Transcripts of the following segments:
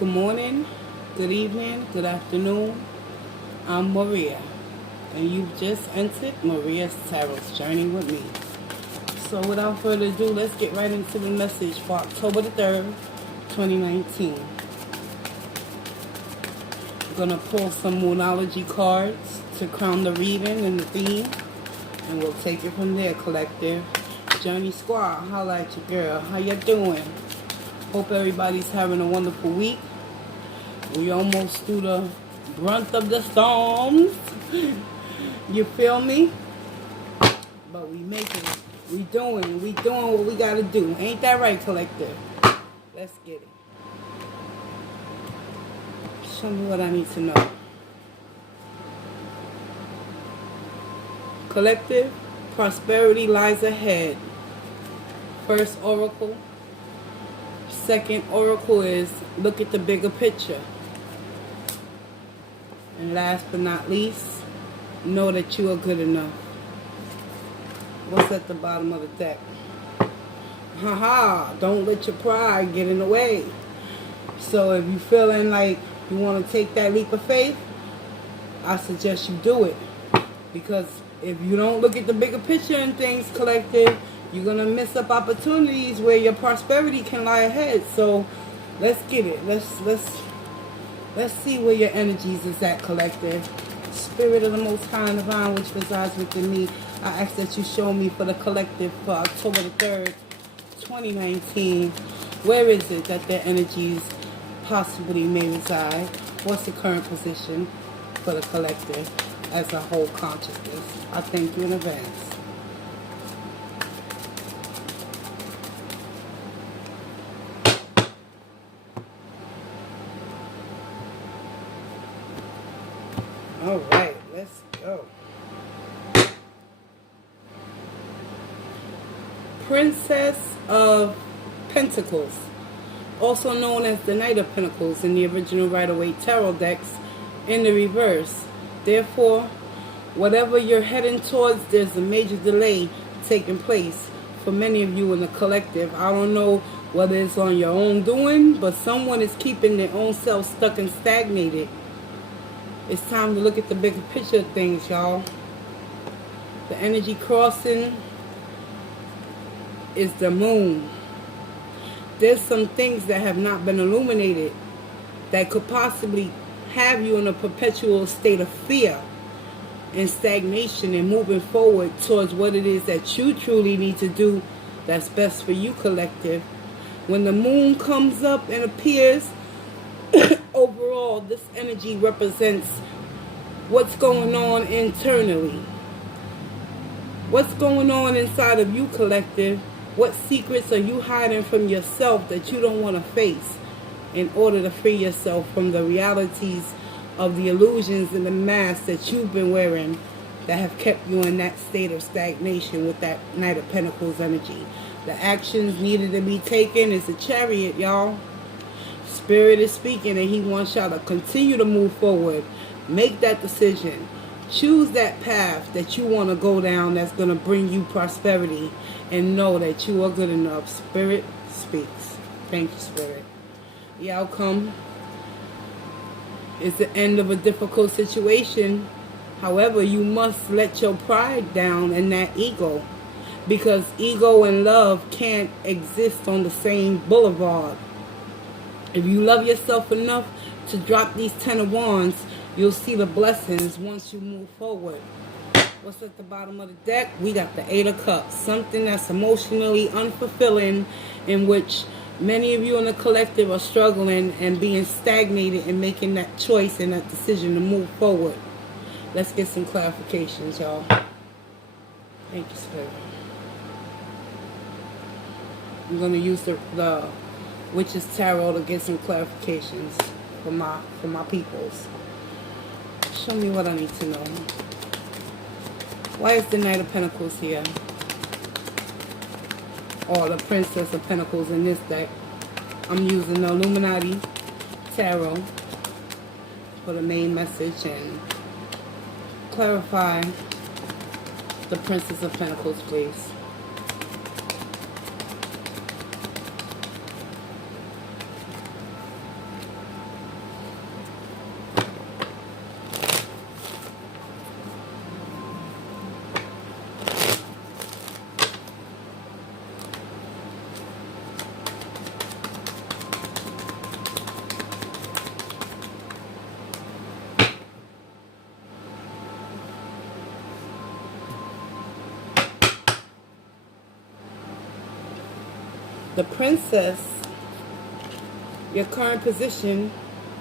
Good morning, good evening, good afternoon. I'm Maria, and you've just entered Maria's Tarot's Journey with me. So without further ado, let's get right into the message for October the 3rd, 2019. I'm going to pull some Moonology cards to crown the reading and the theme, and we'll take it from there, collective. Journey Squad, holla at your girl. How you doing? Hope everybody's having a wonderful week. We almost through the brunt of the storms. You feel me? But we making it. We doing what we gotta do. Ain't that right, collective? Let's get it. Show me what I need to know. Collective, prosperity lies ahead. First oracle. Second oracle is look at the bigger picture. And last but not least, know that you are good enough. What's at the bottom of the deck? Haha, don't let your pride get in the way. So if you're feeling like you want to take that leap of faith, I suggest you do it. Because if you don't look at the bigger picture and things, collective, you're going to miss up opportunities where your prosperity can lie ahead. So let's get it. Let's see where your energies is at, collective. Spirit of the Most High and Divine, which resides within me, I ask that you show me for the collective for October the 3rd, 2019. Where is it that their energies possibly may reside? What's the current position for the collective as a whole consciousness? I thank you in advance. All right, let's go. Princess of Pentacles, also known as the Knight of Pentacles in the original Rider-Waite Tarot decks, in the reverse. Therefore, whatever you're heading towards, there's a major delay taking place for many of you in the collective. I don't know whether it's on your own doing, but someone is keeping their own self stuck and stagnated. It's time to look at the bigger picture of things, y'all. The energy crossing is the moon. There's some things that have not been illuminated that could possibly have you in a perpetual state of fear and stagnation and moving forward towards what it is that you truly need to do that's best for you, collective. When the moon comes up and appears, overall, this energy represents what's going on internally. What's going on inside of you, collective? What secrets are you hiding from yourself that you don't want to face in order to free yourself from the realities of the illusions and the masks that you've been wearing that have kept you in that state of stagnation with that Knight of Pentacles energy? The actions needed to be taken is a Chariot, y'all. Spirit is speaking and he wants y'all to continue to move forward. Make that decision. Choose that path that you want to go down that's going to bring you prosperity, and know that you are good enough. Spirit speaks. Thank you, Spirit. The outcome is the end of a difficult situation. However, you must let your pride down and that ego, because ego and love can't exist on the same boulevard. If you love yourself enough to drop these 10 of Wands, you'll see the blessings once you move forward. What's at the bottom of the deck? We got the 8 of Cups. Something that's emotionally unfulfilling, in which many of you in the collective are struggling and being stagnated and making that choice and that decision to move forward. Let's get some clarifications, y'all. Thank you, Spirit. I'm going to use the Witch's Tarot to get some clarifications for my peoples. Show me what I need to know. Why is the Knight of Pentacles here? Or the Princess of Pentacles in this deck? I'm using the Illuminati Tarot for the main message and clarify the Princess of Pentacles, please. The Princess, your current position,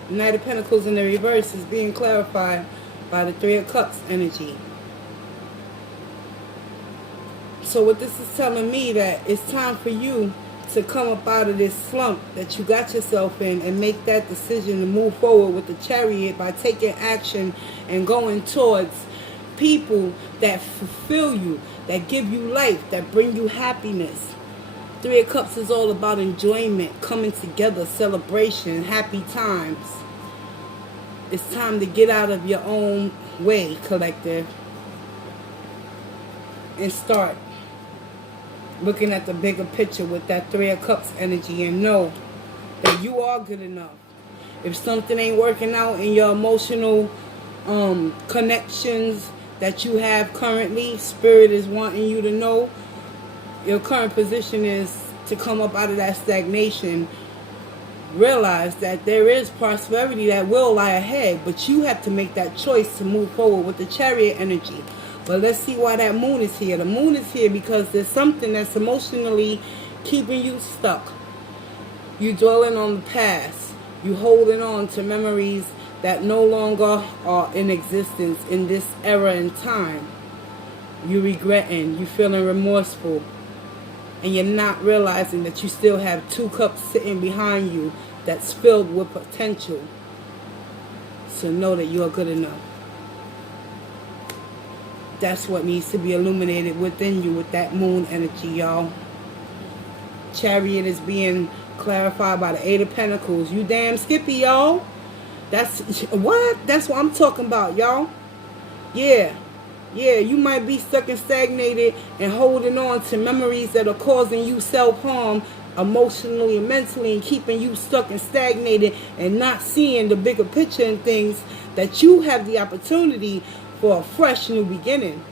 Knight of Pentacles in the reverse, is being clarified by the Three of Cups energy. So what this is telling me, that it's time for you to come up out of this slump that you got yourself in and make that decision to move forward with the Chariot by taking action and going towards people that fulfill you, that give you life, that bring you happiness. Three of Cups is all about enjoyment, coming together, celebration, happy times. It's time to get out of your own way, collective, and start looking at the bigger picture with that Three of Cups energy, and know that you are good enough. If something ain't working out in your emotional connections that you have currently, Spirit is wanting you to know your current position is to come up out of that stagnation. Realize that there is prosperity that will lie ahead, but you have to make that choice to move forward with the Chariot energy. But let's see why that moon is here. The moon is here because there's something that's emotionally keeping you stuck. You dwelling on the past. You holding on to memories that no longer are in existence in this era and time. You regretting. You feeling remorseful. And you're not realizing that you still have two cups sitting behind you that's filled with potential. So know that you are good enough. That's what needs to be illuminated within you with that moon energy, y'all. Chariot is being clarified by the Eight of Pentacles. You damn skippy, y'all. That's what I'm talking about, y'all. Yeah, you might be stuck and stagnated and holding on to memories that are causing you self-harm emotionally and mentally, and keeping you stuck and stagnated and not seeing the bigger picture and things that you have the opportunity for a fresh new beginning.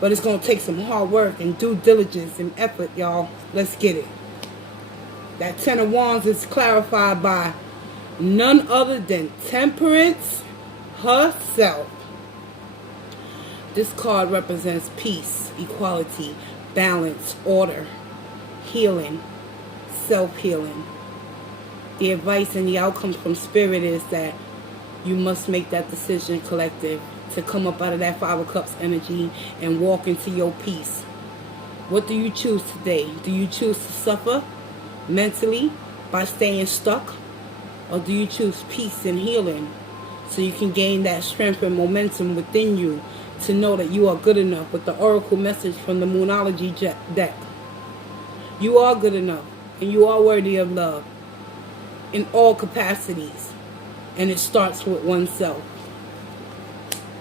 But it's going to take some hard work and due diligence and effort, y'all. Let's get it. That Ten of Wands is clarified by none other than Temperance herself. This card represents peace, equality, balance, order, healing, self-healing. The advice and the outcome from Spirit is that you must make that decision, collective, to come up out of that Five of Cups energy and walk into your peace. What do you choose today? Do you choose to suffer mentally by staying stuck? Or do you choose peace and healing so you can gain that strength and momentum within you to know that you are good enough with the oracle message from the Moonology deck? You are good enough and you are worthy of love in all capacities. And it starts with oneself.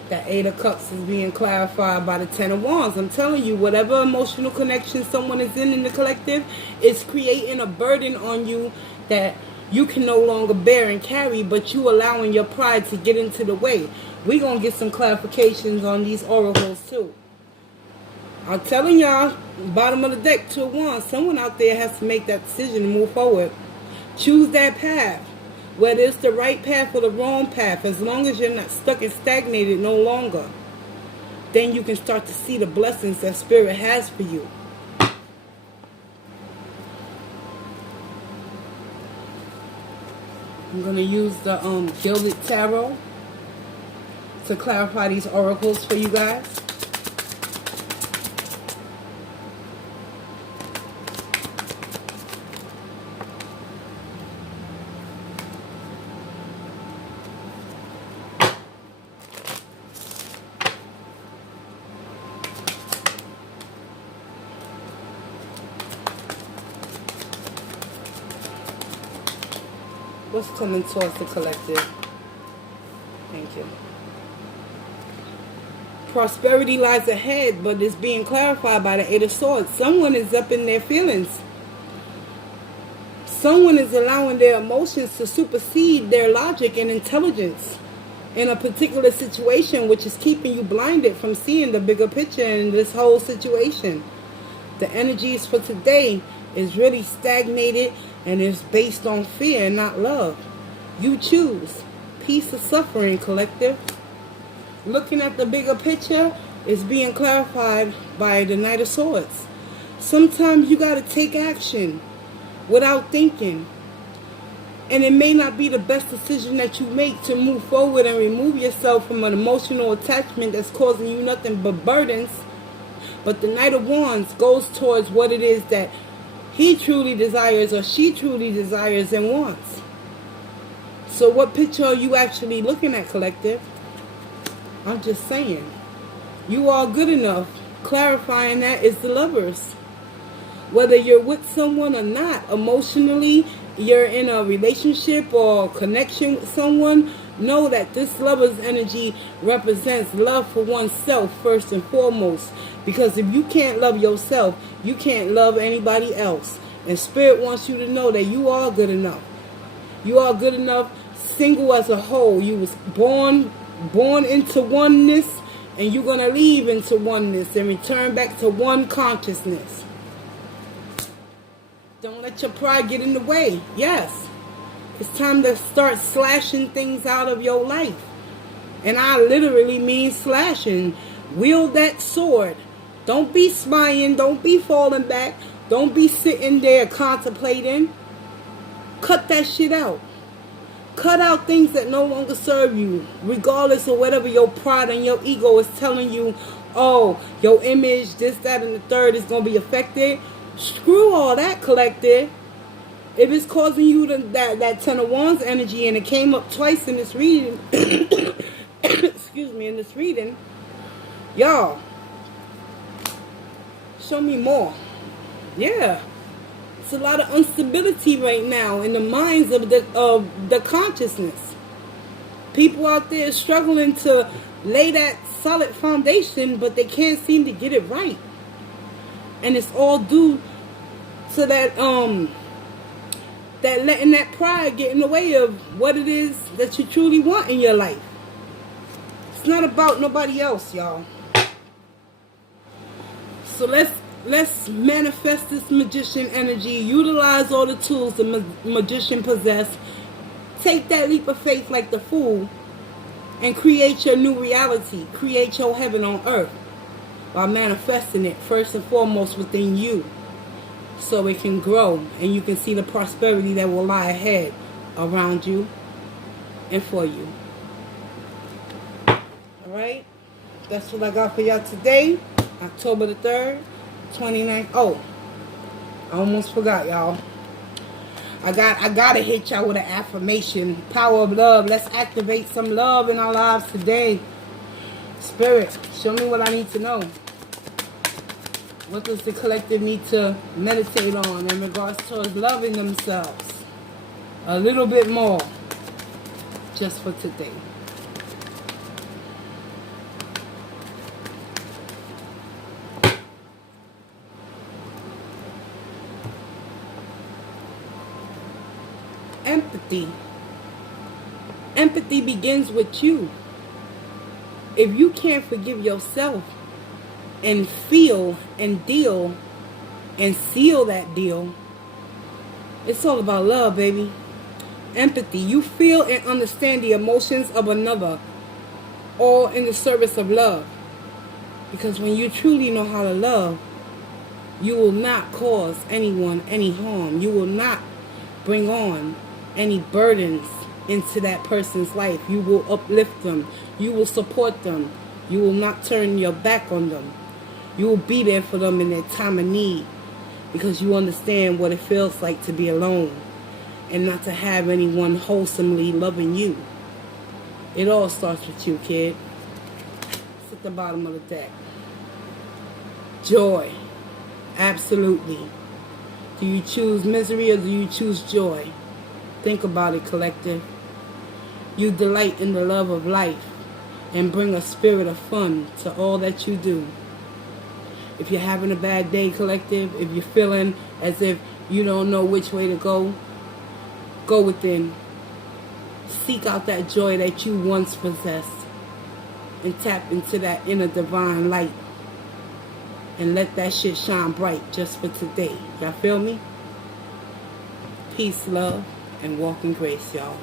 That Eight of Cups is being clarified by the Ten of Wands. I'm telling you, whatever emotional connection someone is in the collective, is creating a burden on you that you can no longer bear and carry, but you allowing your pride to get into the way. We're going to get some clarifications on these oracles too. I'm telling y'all, bottom of the deck, Two of Wands. Someone out there has to make that decision to move forward. Choose that path. Whether it's the right path or the wrong path, as long as you're not stuck and stagnated no longer, then you can start to see the blessings that Spirit has for you. I'm going to use the Gilded Tarot to clarify these oracles for you guys. What's coming towards the collective? Thank you. Prosperity lies ahead, but it's being clarified by the Eight of Swords. Someone is up in their feelings. Someone is allowing their emotions to supersede their logic and intelligence in a particular situation, which is keeping you blinded from seeing the bigger picture in this whole situation. The energies for today is really stagnated and is based on fear and not love. You choose peace or suffering, collective. Looking at the bigger picture is being clarified by the Knight of Swords. Sometimes you got to take action. without thinking. And it may not be the best decision that you make to move forward and remove yourself from an emotional attachment that's causing you nothing but burdens. But the Knight of Wands goes towards what it is that he truly desires or she truly desires and wants. So what picture are you actually looking at, collective? I'm just saying. You are good enough. Clarifying that is the Lovers. Whether you're with someone or not, emotionally, you're in a relationship or connection with someone, know that this Lover's energy represents love for oneself first and foremost. Because if you can't love yourself, you can't love anybody else. And Spirit wants you to know that you are good enough. You are good enough, single as a whole. You was born into oneness, and you're going to leave into oneness and return back to one consciousness. Don't let your pride get in the way. Yes, it's time to start slashing things out of your life. And I literally mean slashing. Wield that sword. Don't be spying. Don't be falling back. Don't be sitting there contemplating. Cut that shit out. Cut out things that no longer serve you, regardless of whatever your pride and your ego is telling you. Oh, your image, this, that, and the third is going to be affected. Screw all that, collective. If it's causing you that Ten of Wands energy, and it came up twice in this reading, excuse me, in this reading, y'all, show me more. Yeah. It's a lot of instability right now in the minds of the consciousness. People out there struggling to lay that solid foundation, but they can't seem to get it right. And it's all due to that letting that pride get in the way of what it is that you truly want in your life. It's not about nobody else, y'all. So let's manifest this magician energy. Utilize all the tools the magician possesses. Take that leap of faith like the fool and create your new reality. Create your heaven on earth by manifesting it first and foremost within you, so it can grow and you can see the prosperity that will lie ahead around you and for you. Alright, that's what I got for y'all today, October the 3rd, 29th. Oh, I almost forgot, y'all. I gotta hit y'all with an affirmation. Power of love. Let's activate some love in our lives today. Spirit, show me what I need to know. What does the collective need to meditate on in regards towards loving themselves a little bit more, just for today? Empathy. Empathy begins with you. If you can't forgive yourself and feel and deal and seal that deal, it's all about love, baby. Empathy. You feel and understand the emotions of another, all in the service of love. Because when you truly know how to love, you will not cause anyone any harm. You will not bring on any burdens into that person's life. You will uplift them. You will support them. You will not turn your back on them. You will be there for them in their time of need, because you understand what it feels like to be alone and not to have anyone wholesomely loving you. It all starts with you, kid. It's at the bottom of the deck. Joy. Absolutely. Do you choose misery or do you choose joy? Think about it, collective. You delight in the love of life and bring a spirit of fun to all that you do. If you're having a bad day, collective, if you're feeling as if you don't know which way to go within. Seek out that joy that you once possessed and tap into that inner divine light and let that shit shine bright just for today. Y'all feel me? Peace, love, and walk in grace, y'all.